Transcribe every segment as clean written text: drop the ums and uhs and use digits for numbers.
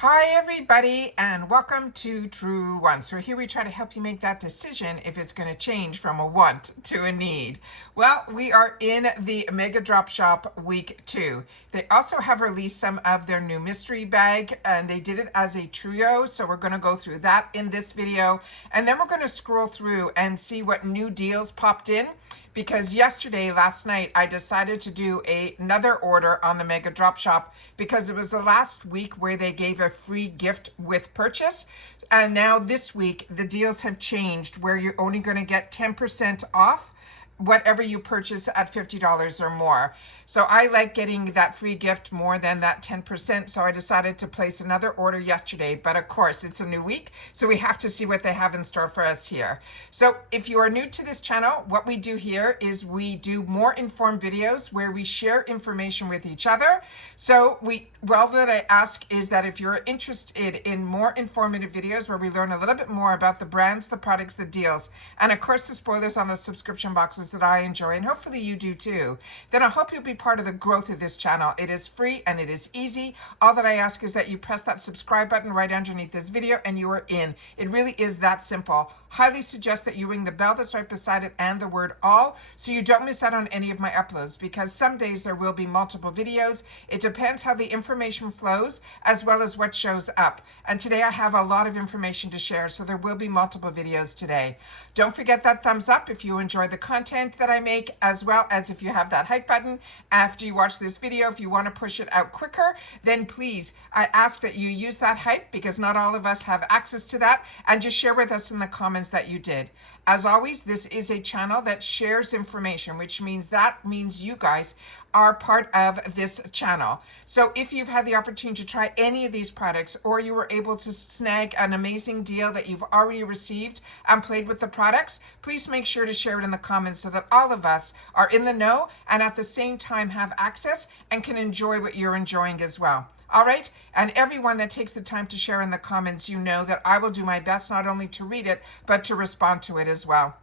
Hi everybody, and welcome to Truewants. So here we try to help you make that decision if it's going to change from a want to a need. Well, we are in the Mega Drop Shop week 2. They also have released some of their new mystery bag, and they did it as a trio, so we're going to go through that in this video, and then we're going to scroll through and see what new deals popped in. Because last night, I decided to do another order on the Mega Drop Shop because it was the last week where they gave a free gift with purchase. And now this week, the deals have changed where you're only going to get 10% off whatever you purchase at $50 or more. So I like getting that free gift more than that 10%. So I decided to place another order yesterday, but of course it's a new week. So we have to see what they have in store for us here. So if you are new to this channel, what we do here is we do more informed videos where we share information with each other. So what I ask is that if you're interested in more informative videos where we learn a little bit more about the brands, the products, the deals, and of course the spoilers on the subscription boxes that I enjoy, and hopefully you do too, then I hope you'll be part of the growth of this channel. It is free and it is easy. All that I ask is that you press that subscribe button right underneath this video and you are in. It really is that simple. Highly suggest that you ring the bell that's right beside it and the word all so you don't miss out on any of my uploads, because some days there will be multiple videos. It depends how the information flows as well as what shows up. And today I have a lot of information to share, so there will be multiple videos today. Don't forget that thumbs up if you enjoy the content that I make, as well as if you have that hype button after you watch this video. If you want to push it out quicker, then please, I ask that you use that hype, because not all of us have access to that, and just share with us in the comments that you did. As always, this is a channel that shares information, which means you guys are part of this channel. So if you've had the opportunity to try any of these products, or you were able to snag an amazing deal that you've already received and played with the products, please make sure to share it in the comments so that all of us are in the know and at the same time have access and can enjoy what you're enjoying as well. All right, and everyone that takes the time to share in the comments, you know that I will do my best not only to read it, but to respond to it as well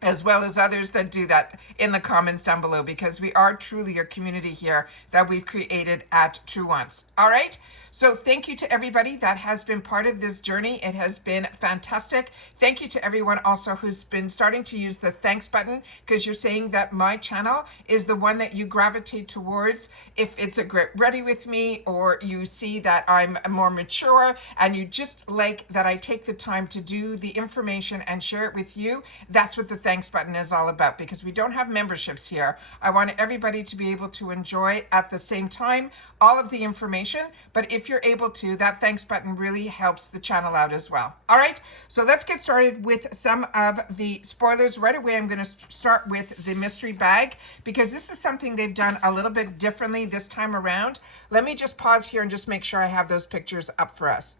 as others that do that in the comments down below, because we are truly a community here that we've created at Truewants. All right, so thank you to everybody that has been part of this journey. It has been fantastic. Thank you to everyone also who's been starting to use the thanks button, because you're saying that my channel is the one that you gravitate towards if it's a Get Ready With Me, or you see that I'm more mature and you just like that I take the time to do the information and share it with you. That's what the thanks button is all about, because we don't have memberships here. I want everybody to be able to enjoy at the same time all of the information, but if you're able to, that thanks button really helps the channel out as well. All right, so let's get started with some of the spoilers. Right away, I'm going to start with the mystery bag, because this is something they've done a little bit differently this time around. Let me just pause here and just make sure I have those pictures up for us.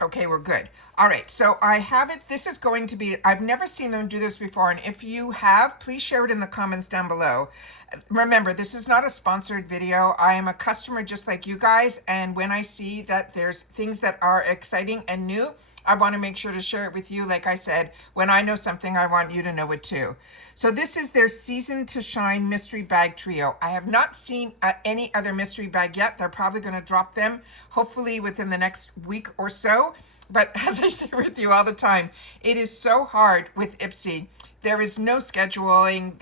Okay, we're good. All right, so I have it. This is going to be, I've never seen them do this before, and if you have, please share it in the comments down below. Remember, this is not a sponsored video. I am a customer just like you guys, and when I see that there's things that are exciting and new, I want to make sure to share it with you. Like I said, when I know something, I want you to know it too. So this is their Season to Shine Mystery Bag Trio. I have not seen any other mystery bag yet. They're probably going to drop them, hopefully within the next week or so. But as I say with you all the time, it is so hard with IPSY. There is no scheduling.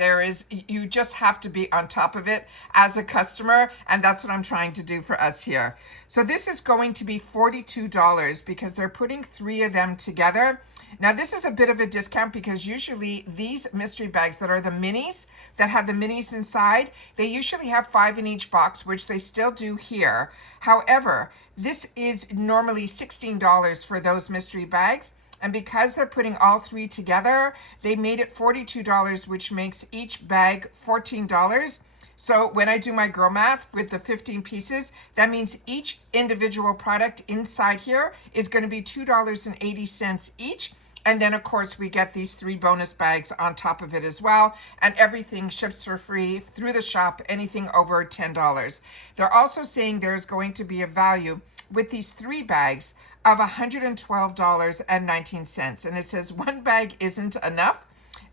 You just have to be on top of it as a customer, and that's what I'm trying to do for us here. So this is going to be $42 because they're putting 3 of them together. Now this is a bit of a discount, because usually these mystery bags that are the minis, that have the minis inside, they usually have 5 in each box, which they still do here. However, this is normally $16 for those mystery bags. And because they're putting all 3 together, they made it $42, which makes each bag $14. So when I do my girl math with the 15 pieces, that means each individual product inside here is going to be $2.80 each. And then, of course, we get these 3 bonus bags on top of it as well. And everything ships for free through the shop, anything over $10. They're also saying there's going to be a value with these 3 bags of $112.19. And it says 1 bag isn't enough.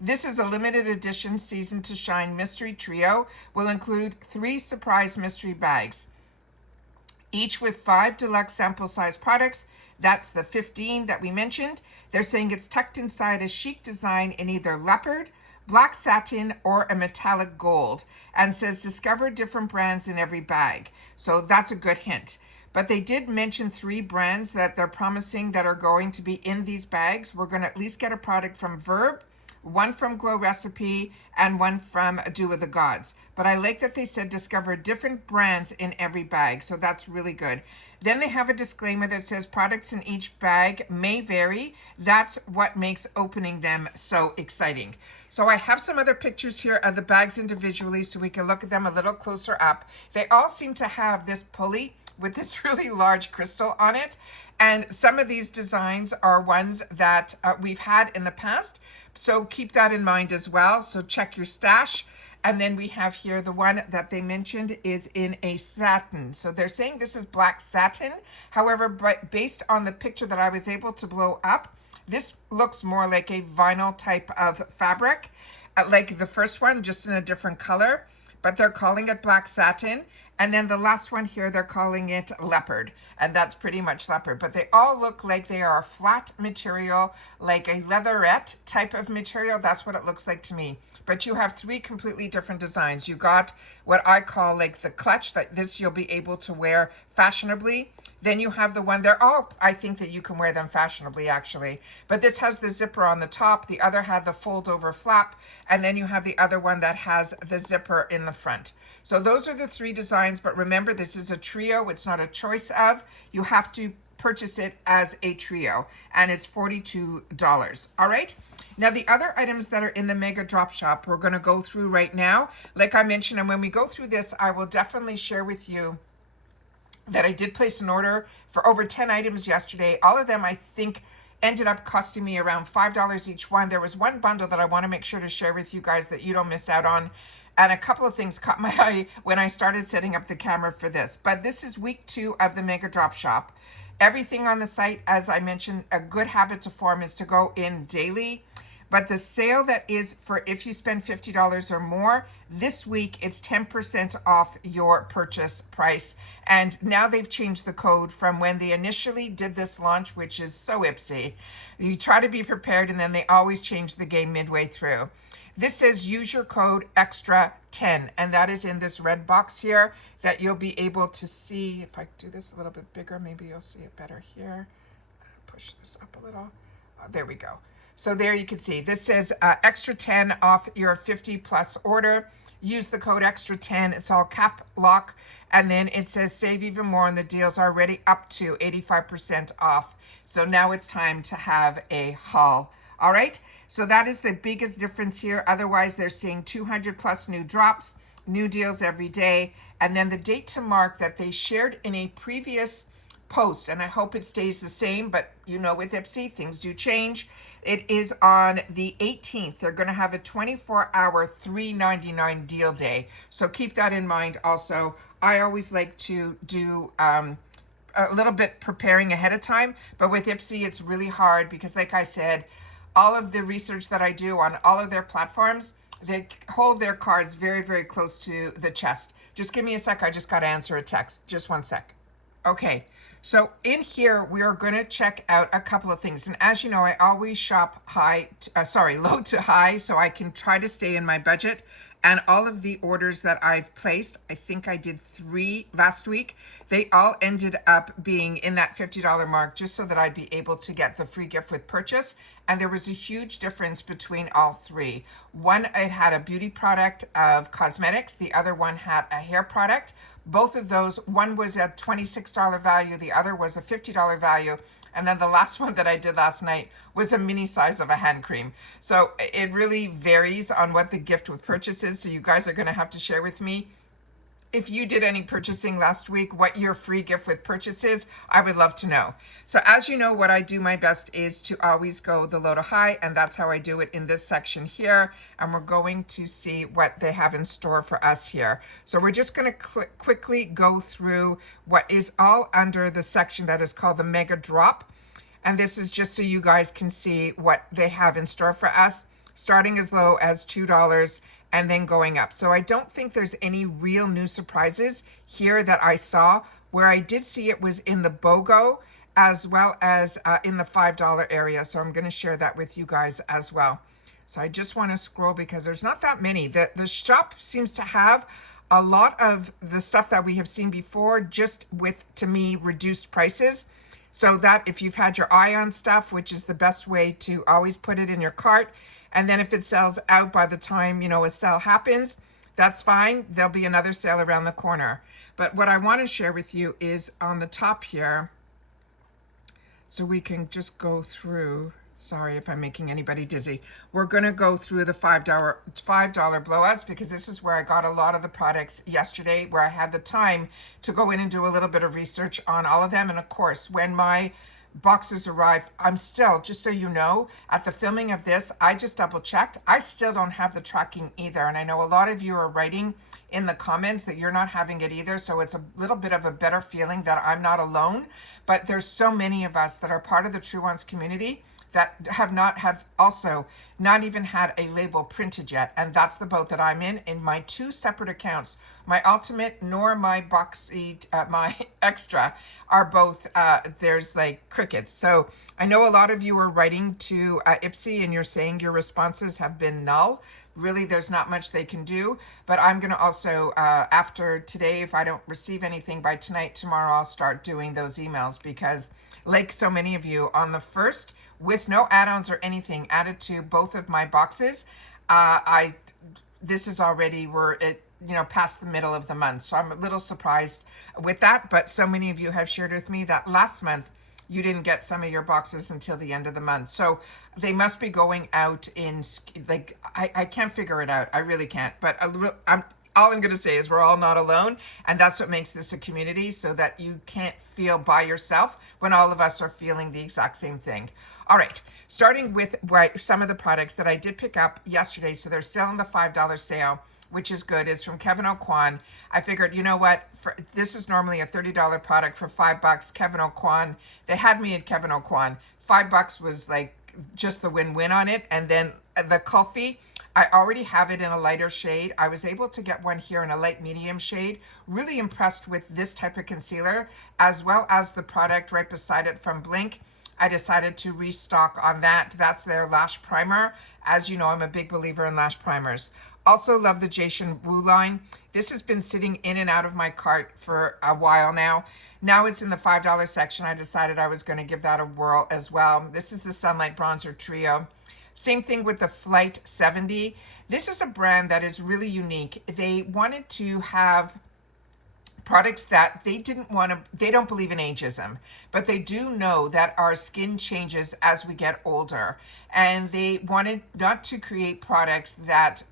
This is a limited edition Season to Shine Mystery Trio. Will include 3 surprise mystery bags. each with 5 deluxe sample size products. That's the 15 that we mentioned. They're saying it's tucked inside a chic design in either leopard, black satin, or a metallic gold, and says discover different brands in every bag. So that's a good hint. But they did mention 3 brands that they're promising that are going to be in these bags. We're going to at least get a product from Verb, one from Glow Recipe, and one from Do with the Gods. But I like that they said discover different brands in every bag, so that's really good. Then they have a disclaimer that says products in each bag may vary. That's what makes opening them so exciting. So I have some other pictures here of the bags individually so we can look at them a little closer up. They all seem to have this pulley with this really large crystal on it. And some of these designs are ones that we've had in the past. So keep that in mind as well. So check your stash. And then we have here the one that they mentioned is in a satin. So they're saying this is black satin. However, based on the picture that I was able to blow up, this looks more like a vinyl type of fabric, like the first one, just in a different color. But they're calling it black satin. And then the last one here, they're calling it leopard. And that's pretty much leopard. But they all look like they are a flat material, like a leatherette type of material. That's what it looks like to me. But you have 3 completely different designs. You got what I call like the clutch, that this you'll be able to wear fashionably. Then you have the one, they're all, I think that you can wear them fashionably actually. But this has the zipper on the top. The other had the fold over flap. And then you have the other one that has the zipper in the front. So those are the 3 designs. But remember, this is a trio. It's not a choice of. You have to purchase it as a trio. And it's $42. All right. Now, the other items that are in the Mega Drop Shop, we're going to go through right now. Like I mentioned, and when we go through this, I will definitely share with you that I did place an order for over 10 items yesterday. All of them, I think, ended up costing me around $5 each one. There was one bundle that I want to make sure to share with you guys that you don't miss out on. And a couple of things caught my eye when I started setting up the camera for this. But this is week 2 of the Mega Drop Shop. Everything on the site, as I mentioned, a good habit to form is to go in daily. But the sale that is for if you spend $50 or more, this week it's 10% off your purchase price. And now they've changed the code from when they initially did this launch, which is so IPSY. You try to be prepared and then they always change the game midway through. This says use your code extra10, and that is in this red box here that you'll be able to see. If I do this a little bit bigger, maybe you'll see it better here. Push this up a little. There we go. So there you can see, this says extra 10 off your 50 plus order. Use the code extra 10. It's all cap lock. And then it says save even more on the deals already up to 85% off. So now it's time to have a haul. All right. So that is the biggest difference here. Otherwise, they're seeing 200 plus new drops, new deals every day. And then the date to mark that they shared in a previous post, and I hope it stays the same, but you know, with IPSY, things do change. It is on the 18th. They're going to have a 24-hour $3.99 deal day. So keep that in mind also. I always like to do a little bit preparing ahead of time, but with IPSY, it's really hard because, like I said, all of the research that I do on all of their platforms, they hold their cards very, very close to the chest. Just give me a sec. I just got to answer a text. Just one sec. Okay. So in here, we are going to check out a couple of things. And as you know, I always shop low to high, so I can try to stay in my budget. And all of the orders that I've placed, I think I did 3 last week, they all ended up being in that $50 mark just so that I'd be able to get the free gift with purchase. And there was a huge difference between all 3. One, it had a beauty product of cosmetics. The other one had a hair product. Both of those, one was a $26 value. The other was a $50 value. And then the last one that I did last night was a mini size of a hand cream. So it really varies on what the gift with purchase is. So you guys are going to have to share with me if you did any purchasing last week, what your free gift with purchase is. I would love to know. So as you know, what I do my best is to always go the low to high, and that's how I do it in this section here. And we're going to see what they have in store for us here. So we're just going to quickly go through what is all under the section that is called the Mega Drop. And this is just so you guys can see what they have in store for us, starting as low as $2 and then going up. So I don't think there's any real new surprises here that I saw Where I did see it was in the BOGO as well as in the $5 area. So I'm going to share that with you guys as well. So I just want to scroll because there's not that many. The shop seems to have a lot of the stuff that we have seen before, just with, to me, reduced prices. So that if you've had your eye on stuff, which is the best way to always put it in your cart, and then if it sells out by the time, you know, a sale happens, that's fine. There'll be another sale around the corner. But what I want to share with you is on the top here, so we can just go through. Sorry if I'm making anybody dizzy. We're going to go through the $5 blowouts because this is where I got a lot of the products yesterday, where I had the time to go in and do a little bit of research on all of them. And of course, when my boxes arrive, I'm still, just so you know, at the filming of this, I just double checked. I still don't have the tracking either. And I know a lot of you are writing in the comments that you're not having it either. So it's a little bit of a better feeling that I'm not alone. But there's so many of us that are part of the Truewants community that have also not even had a label printed yet. And that's the boat that I'm in my two separate accounts. My ultimate nor my boxy, my extra are both, there's like crickets. So I know a lot of you are writing to IPSY and you're saying your responses have been null. Really, there's not much they can do, but I'm going to also, after today, if I don't receive anything by tonight, tomorrow, I'll start doing those emails because like so many of you on the first, with no add-ons or anything added to both of my boxes, this is already, we're at, you know, past the middle of the month. So I'm a little surprised with that, but so many of you have shared with me that last month you didn't get some of your boxes until the end of the month. So they must be going out in, like, I can't figure it out. I really can't, but all I'm going to say is we're all not alone. And that's what makes this a community, so that you can't feel by yourself when all of us are feeling the exact same thing. All right, starting with some of the products that I did pick up yesterday. So they're still in the $5 sale, which is good, is from Kevin O'Quan. I figured, you know what, this is normally a $30 product for $5. Kevin O'Quan, they had me at Kevin O'Quan. $5 was like just the win-win on it. And then the coffee, I already have it in a lighter shade. I was able to get one here in a light medium shade. Really impressed with this type of concealer, as well as the product right beside it from Blink. I decided to restock on that. That's their lash primer. As you know, I'm a big believer in lash primers. Also love the Jason Wu line. This has been sitting in and out of my cart for a while now. Now it's in the $5 section. I decided I was going to give that a whirl as well. This is the Sunlight Bronzer Trio. Same thing with the Flight 70. This is a brand that is really unique. They wanted to have products that they don't believe in ageism, but they do know that our skin changes as we get older. And they wanted not to create products that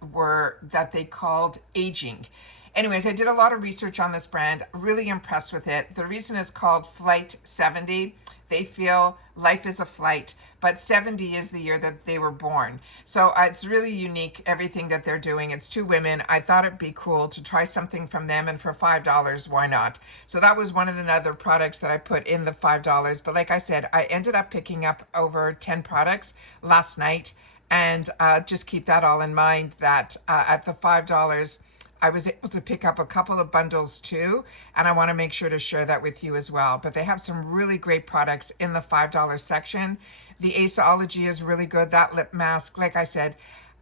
they called aging. Anyways, I did a lot of research on this brand, really impressed with it. The reason it's called Flight 70, they feel life is a flight, but 70 is the year that they were born. So it's really unique, everything that they're doing. It's two women. I thought it'd be cool to try something from them, and for $5, why not? So that was one of the other products that I put in the $5. But like I said, I ended up picking up over 10 products last night, and just keep that all in mind that at the $5, I was able to pick up a couple of bundles too, and I want to make sure to share that with you as well. But they have some really great products in the $5 section. The Aceology is really good. That lip mask, like I said,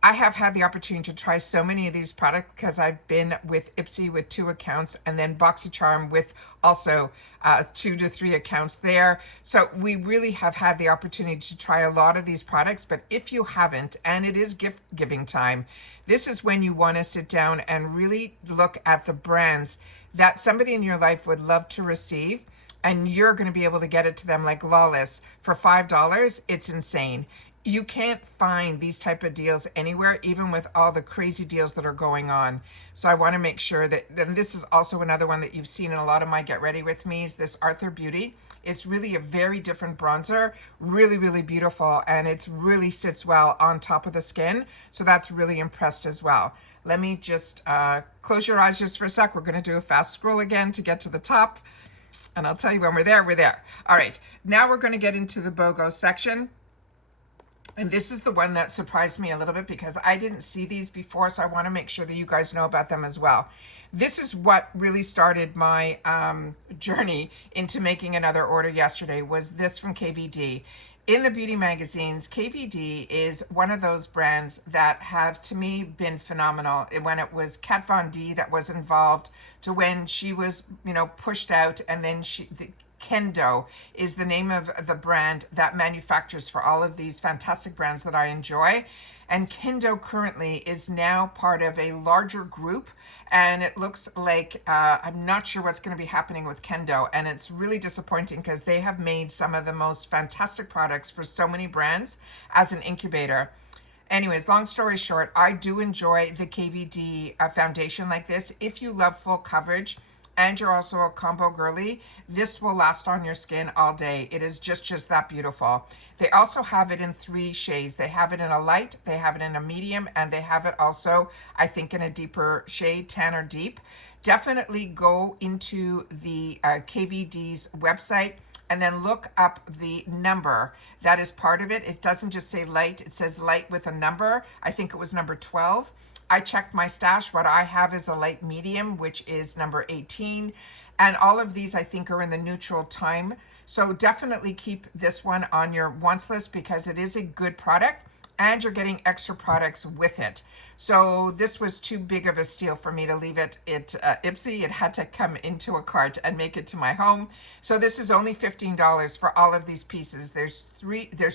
I have had the opportunity to try so many of these products because I've been with IPSY with 2 accounts, and then BoxyCharm with also 2 to 3 accounts there. So we really have had the opportunity to try a lot of these products. But if you haven't, and it is gift giving time, this is when you want to sit down and really look at the brands that somebody in your life would love to receive, and you're going to be able to get it to them, like Lawless for $5. It's insane. You can't find these type of deals anywhere, even with all the crazy deals that are going on. So I want to make sure that, and this is also another one that you've seen in a lot of my Get Ready With Me's, this Arthur Beauty. It's really a very different bronzer, really, really beautiful, and it really sits well on top of the skin. So that's really impressed as well. Let me just close your eyes just for a sec. We're going to do a fast scroll again to get to the top. And I'll tell you when we're there, we're there. All right, now we're going to get into the BOGO section. And this is the one that surprised me a little bit because I didn't see these before, so I want to make sure that you guys know about them as well. This is what really started my journey into making another order yesterday, was this from KVD. In the beauty magazines, KVD is one of those brands that have, to me, been phenomenal. When it was Kat Von D that was involved, to when she was, pushed out, and then Kendo is the name of the brand that manufactures for all of these fantastic brands that I enjoy. And Kendo currently is now part of a larger group, and it looks like I'm not sure what's going to be happening with Kendo, and it's really disappointing because they have made some of the most fantastic products for so many brands as an incubator. Anyways, long story short, I do enjoy the KVD foundation like this. If you love full coverage, and you're also a combo girly, this will last on your skin all day. It is just that beautiful. They also have it in 3 shades. They have it in a light, they have it in a medium, and they have it also, I think, in a deeper shade, tan or deep. Definitely go into the KVD's website and then look up the number that is part of it. It doesn't just say light, it says light with a number. I think it was number 12. I checked my stash. What I have is a light medium, which is number 18. And all of these, I think, are in the neutral time. So definitely keep this one on your wants list because it is a good product and you're getting extra products with it. So this was too big of a steal for me to leave it at IPSY. It had to come into a cart and make it to my home. So this is only $15 for all of these pieces. There's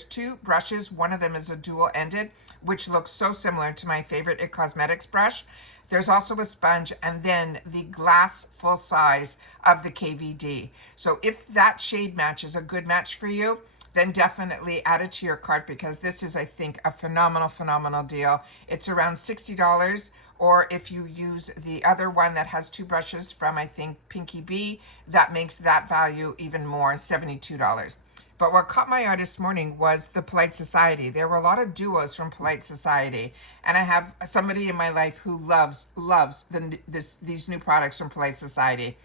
2 brushes. One of them is a dual-ended, which looks so similar to my favorite IT Cosmetics brush. There's also a sponge, and then the glass full size of the KVD. So if that shade match is a good match for you, then definitely add it to your cart because this is, I think, a phenomenal deal. It's around $60, or if you use the other one that has 2 brushes from, I think, Pinky Bee, that makes that value even more, $72. But what caught my eye this morning was the Polite Society. There were a lot of duos from Polite Society, and I have somebody in my life who loves these new products from Polite Society.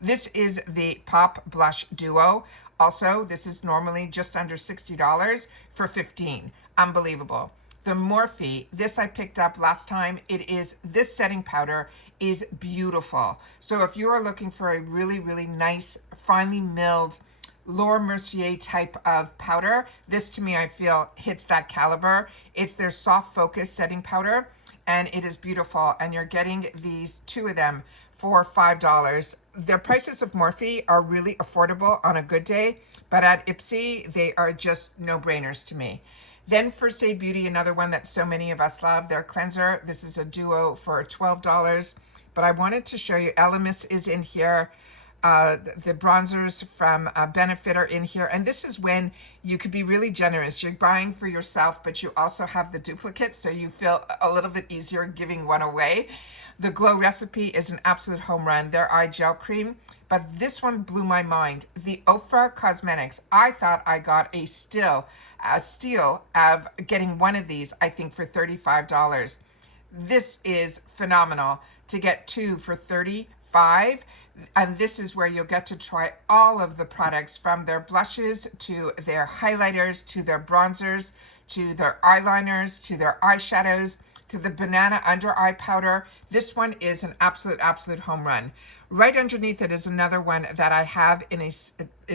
This is the Pop Blush Duo. Also, this is normally just under $60 for $15. Unbelievable. The Morphe, this I picked up last time. This setting powder is beautiful. So if you are looking for a really nice, finely milled Laura Mercier type of powder, this to me, I feel, hits that caliber. It's their soft focus setting powder, and it is beautiful. And you're getting these 2 of them for $5. The prices of Morphe are really affordable on a good day, but at IPSY, they are just no-brainers to me. Then First Aid Beauty, another one that so many of us love, their cleanser. This is a duo for $12, but I wanted to show you, Elemis is in here. The bronzers from Benefit are in here, and this is when you could be really generous. You're buying for yourself, but you also have the duplicate, so you feel a little bit easier giving one away. The Glow Recipe is an absolute home run, their eye gel cream, but this one blew my mind. The Ofra Cosmetics, I thought I got a steal of getting one of these, I think, for $35. This is phenomenal to get 2 for $35. And this is where you'll get to try all of the products, from their blushes to their highlighters to their bronzers to their eyeliners to their eyeshadows to the banana under eye powder. This one is an absolute home run. Right underneath it is another one that I have in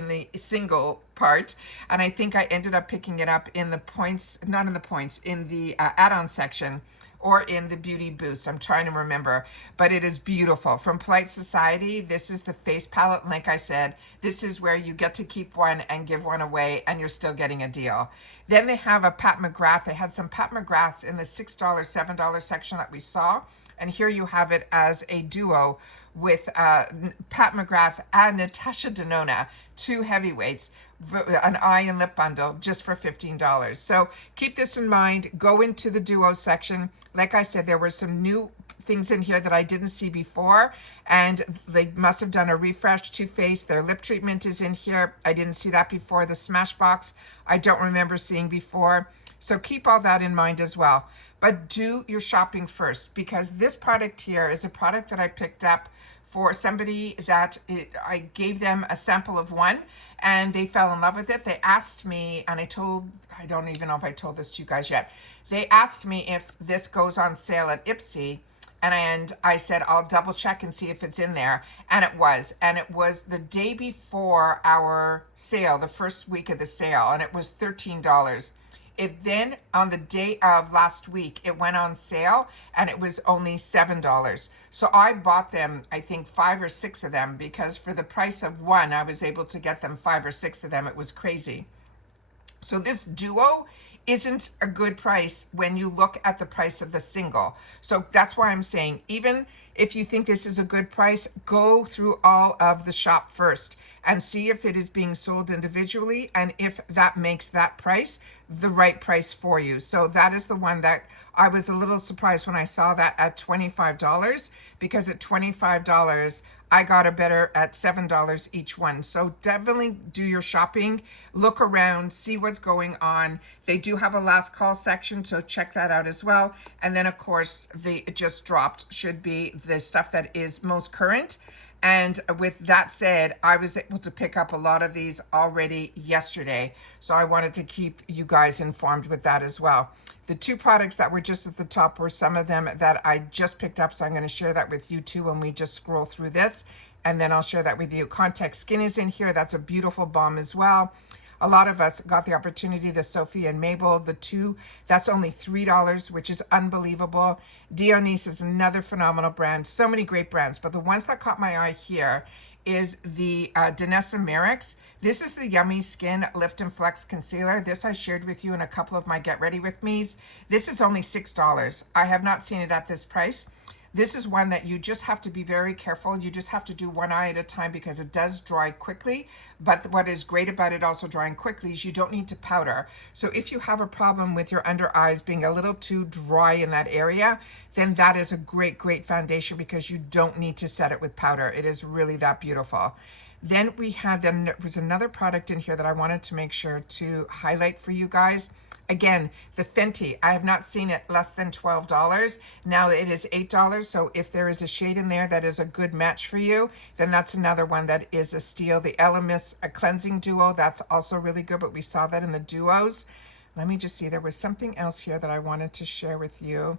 the single part, and I think I ended up picking it up in the points, not in the points, in the add-on section, or in the Beauty Boost. I'm trying to remember, but it is beautiful. From Polite Society, this is the face palette. And like I said, this is where you get to keep one and give one away, and you're still getting a deal. Then they have a Pat McGrath. They had some Pat McGraths in the $6, $7 section that we saw. And here you have it as a duo with Pat McGrath and Natasha Denona, 2 heavyweights, an eye and lip bundle just for $15. So keep this in mind. Go into the duo section. Like I said, there were some new things in here that I didn't see before, and they must have done a refresh. Too Faced, their lip treatment is in here. I didn't see that before. The Smashbox, I don't remember seeing before. So keep all that in mind as well. But do your shopping first, because this product here is a product that I picked up for somebody that I gave them a sample of one and they fell in love with it. They asked me, and I don't even know if I told this to you guys yet. They asked me if this goes on sale at IPSY, and I said, I'll double check and see if it's in there. And it was. And it was the day before our sale, the first week of the sale, and it was $13. It then, on the day of last week, it went on sale and it was only $7. So I bought them, I think 5 or 6 of them, because for the price of one, I was able to get them 5 or 6 of them. It was crazy. So this duo isn't a good price when you look at the price of the single. So that's why I'm saying, even if you think this is a good price, go through all of the shop first and see if it is being sold individually and if that makes that price the right price for you. So that is the one that I was a little surprised when I saw that at $25, because at $25, I got a better at $7 each one. So definitely do your shopping, look around, see what's going on. They do have a last call section, so check that out as well. And then of course, the just dropped should be the stuff that is most current. And with that said, I was able to pick up a lot of these already yesterday. So I wanted to keep you guys informed with that as well. The 2 products that were just at the top were some of them that I just picked up. So I'm going to share that with you too when we just scroll through this. And then I'll share that with you. Contact Skin is in here. That's a beautiful balm as well. A lot of us got the opportunity, the Sophie and Mabel, the 2, that's only $3, which is unbelievable. Dionys is another phenomenal brand. So many great brands, but the ones that caught my eye here is the Danessa Merrick's. This is the Yummy Skin Lift and Flex Concealer. This I shared with you in a couple of my Get Ready With Me's. This is only $6. I have not seen it at this price. This is one that you just have to be very careful. You just have to do one eye at a time because it does dry quickly. But what is great about it also drying quickly is you don't need to powder. So if you have a problem with your under eyes being a little too dry in that area, then that is a great, great foundation because you don't need to set it with powder. It is really that beautiful. Then there was another product in here that I wanted to make sure to highlight for you guys. Again, the Fenty, I have not seen it less than $12. Now it is $8. So if there is a shade in there that is a good match for you, then that's another one that is a steal. The Elemis, a cleansing duo, that's also really good, but we saw that in the duos. Let me just see, there was something else here that I wanted to share with you.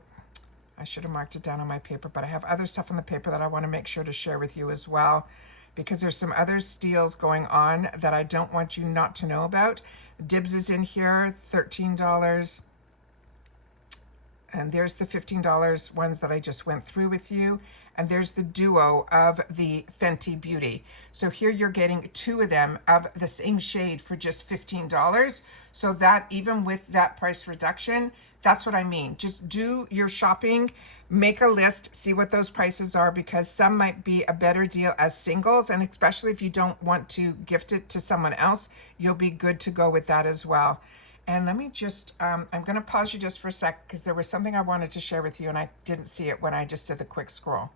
I should have marked it down on my paper, but I have other stuff on the paper that I want to make sure to share with you as well, because there's some other steals going on that I don't want you not to know about. Dibs is in here, $13. And there's the $15 ones that I just went through with you. And there's the duo of the Fenty Beauty. So here you're getting 2 of them of the same shade for just $15. So that, even with that price reduction, that's what I mean. Just do your shopping, make a list, see what those prices are, because some might be a better deal as singles, and especially if you don't want to gift it to someone else, you'll be good to go with that as well. And let me just, I'm going to pause you just for a sec because there was something I wanted to share with you and I didn't see it when I just did the quick scroll.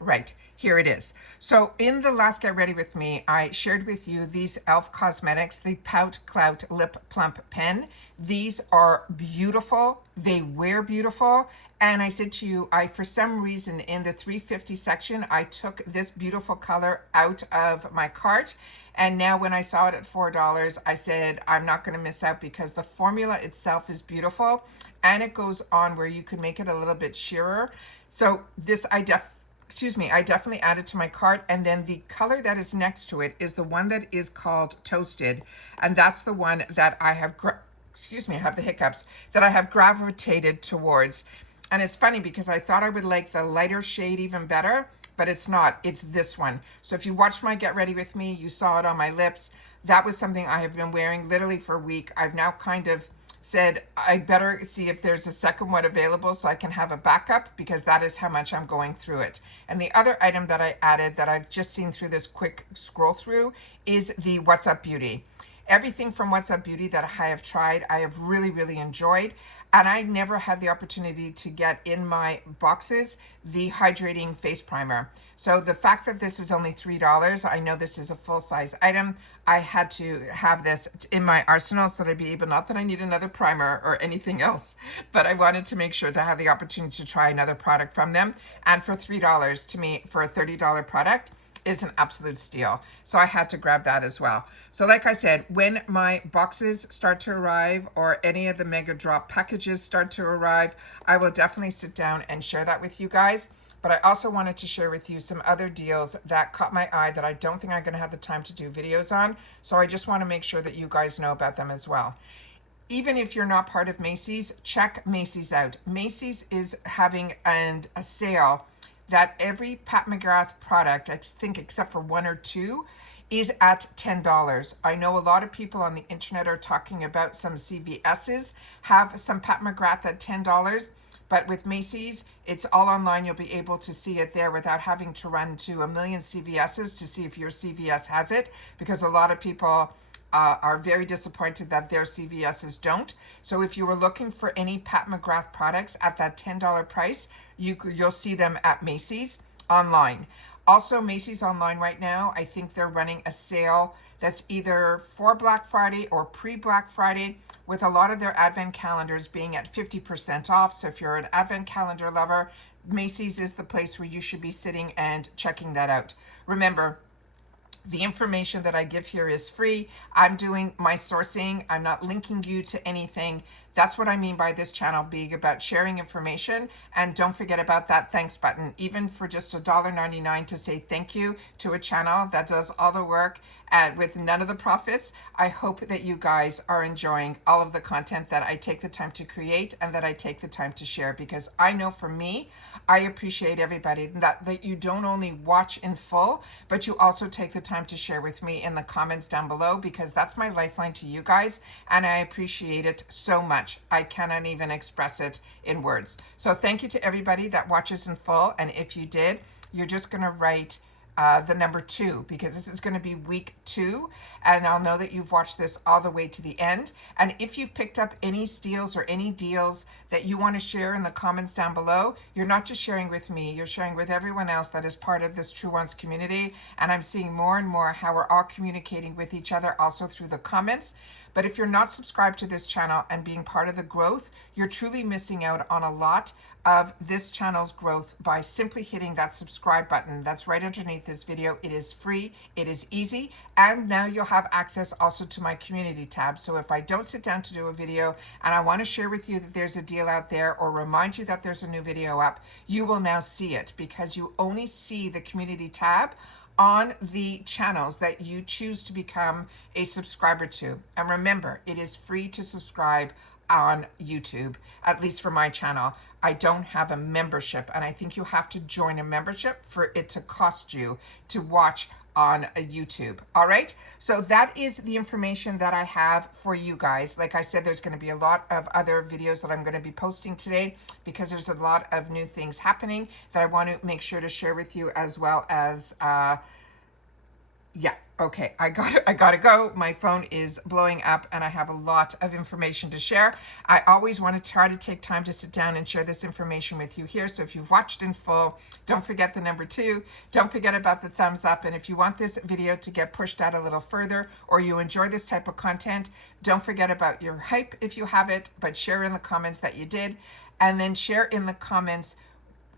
Right, here it is. So in the last Get Ready With Me, I shared with you these e.l.f. Cosmetics, the Pout Clout Lip Plump Pen. These are beautiful. They wear beautiful. And I said to you, for some reason in the $3.50 section, I took this beautiful color out of my cart. And now when I saw it at $4, I said, I'm not going to miss out because the formula itself is beautiful. And it goes on where you can make it a little bit sheerer. So this I definitely added to my cart. And then the color that is next to it is the one that is called Toasted. And that's the one that I have, I have the hiccups, that I have gravitated towards. And it's funny because I thought I would like the lighter shade even better, but it's not. It's this one. So if you watched my Get Ready With Me, you saw it on my lips. That was something I have been wearing literally for a week. I've now kind of said I better see if there's a second one available so I can have a backup, because that is how much I'm going through it. And the other item that I added that I've just seen through this quick scroll through is the What's Up Beauty. Everything from What's Up Beauty that I have tried, I have really, really enjoyed. And I never had the opportunity to get in my boxes the hydrating face primer. So the fact that this is only $3, I know this is a full-size item. I had to have this in my arsenal so that I'd be able, not that I need another primer or anything else, but I wanted to make sure to have the opportunity to try another product from them. And for $3, to me, for a $30 product, is an absolute steal. So I had to grab that as well. So like I said, when my boxes start to arrive or any of the Mega Drop packages start to arrive, I will definitely sit down and share that with you guys. But I also wanted to share with you some other deals that caught my eye that I don't think I'm going to have the time to do videos on. So I just want to make sure that you guys know about them as well. Even if you're not part of Macy's, check Macy's out. Macy's is having a sale that every Pat McGrath product, I think except for one or two, is at $10. I know a lot of people on the internet are talking about some CVS's have some Pat McGrath at $10, but with Macy's, it's all online. You'll be able to see it there without having to run to a million CVS's to see if your CVS has it, because a lot of people are very disappointed that their CVS's don't. So if you were looking for any Pat McGrath products at that $10 price, you'll see them at Macy's online. Also, Macy's online right now, I think they're running a sale that's either for Black Friday or pre-Black Friday, with a lot of their advent calendars being at 50% off. So if you're an advent calendar lover, Macy's is the place where you should be sitting and checking that out. Remember, the information that I give here is free. I'm doing my sourcing. I'm not linking you to anything. That's what I mean by this channel being about sharing information. And don't forget about that thanks button, even for just $1.99 to say thank you to a channel that does all the work and with none of the profits. I hope that you guys are enjoying all of the content that I take the time to create and that I take the time to share, because I know for me, I appreciate everybody that you don't only watch in full, but you also take the time to share with me in the comments down below, because that's my lifeline to you guys, and I appreciate it so much. I cannot even express it in words. So thank you to everybody that watches in full, and if you did, you're just gonna write the number 2, because this is going to be week 2, and I'll know that you've watched this all the way to the end. And if you've picked up any steals or any deals that you want to share in the comments down below, you're not just sharing with me, you're sharing with everyone else that is part of this Truewants community. And I'm seeing more and more how we're all communicating with each other also through the comments. But if you're not subscribed to this channel and being part of the growth, you're truly missing out on a lot of this channel's growth by simply hitting that subscribe button that's right underneath this video. It is free, it is easy, and now you'll have access also to my community tab. So if I don't sit down to do a video and I want to share with you that there's a deal out there or remind you that there's a new video up, you will now see it, because you only see the community tab on the channels that you choose to become a subscriber to. And remember, it is free to subscribe on YouTube, at least for my channel. I don't have a membership, and I think you have to join a membership for it to cost you to watch on a YouTube. All right, so that is the information that I have for you guys. Like I said, there's going to be a lot of other videos that I'm going to be posting today, because there's a lot of new things happening that I want to make sure to share with you, as well as yeah, okay, I gotta go. My phone is blowing up and I have a lot of information to share. I always want to try to take time to sit down and share this information with you here. So if you've watched in full, don't forget the number 2. Don't forget about the thumbs up. And if you want this video to get pushed out a little further, or you enjoy this type of content, don't forget about your hype if you have it, but share in the comments that you did. And then share in the comments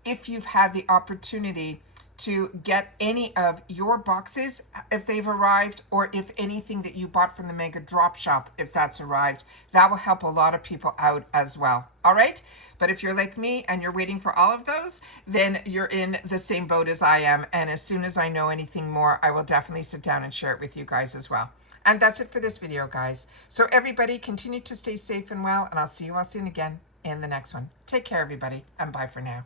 if you've had the opportunity to get any of your boxes, if they've arrived, or if anything that you bought from the Mega Drop Shop, if that's arrived. That will help a lot of people out as well. All right? But if you're like me and you're waiting for all of those, then you're in the same boat as I am. And as soon as I know anything more, I will definitely sit down and share it with you guys as well. And that's it for this video, guys. So everybody, continue to stay safe and well, and I'll see you all soon again in the next one. Take care, everybody, and bye for now.